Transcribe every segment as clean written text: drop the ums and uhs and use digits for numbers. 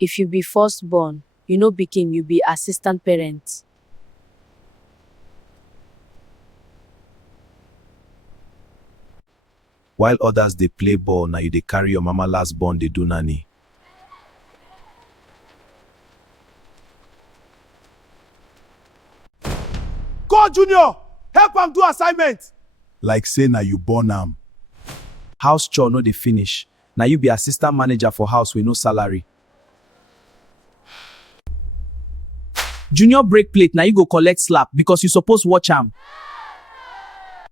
If you be firstborn, you no pikin, you be assistant parent. While others dey play ball, na you dey carry your mama last born dey do nanny. Go Junior, help am do assignment. Like say na you born am. House chore no dey finish. Na you be assistant manager for house with no salary. Junior break plate, na you go collect slap because you suppose watch am.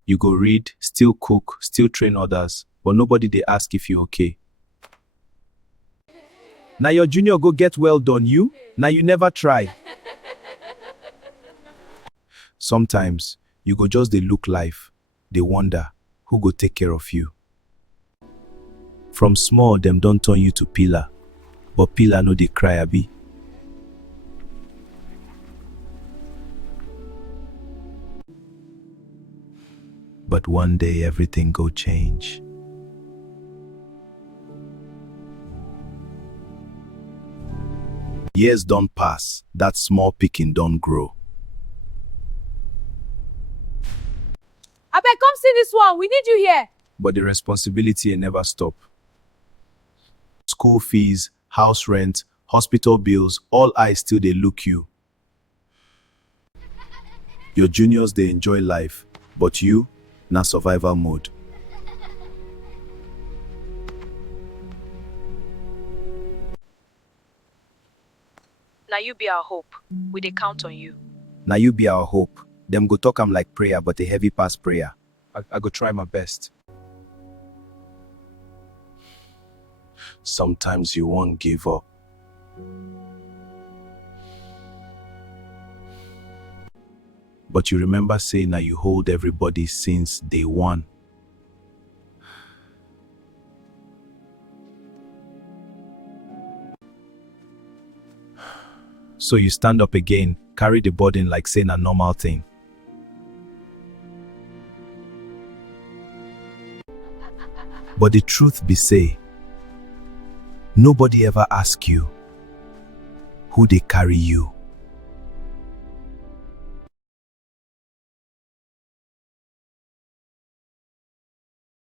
You go read, still cook, still train others, but nobody dey ask if you okay. Na your junior go get well done you? Na you never try. Sometimes, you go just dey look life, dey wonder who go take care of you. From small, dem don turn you to pillar, but pillar no dey cry abi. But one day everything go change. Years don pass, that small pikin don grow. Abeg, come see this one. We need you here. But the responsibility never stop. School fees, house rent, hospital bills, all eyes still dey look you. Your juniors dey enjoy life, but you, na survival mode. Now you be our hope. We dey count on you. Na you be our hope. Dem go talk am like prayer, but a heavy pass prayer. I go try my best. Sometimes you won't give up. But you remember saying that you hold everybody since day one. So you stand up again, carry the burden like saying a normal thing. But the truth be say, nobody ever ask you who they carry you.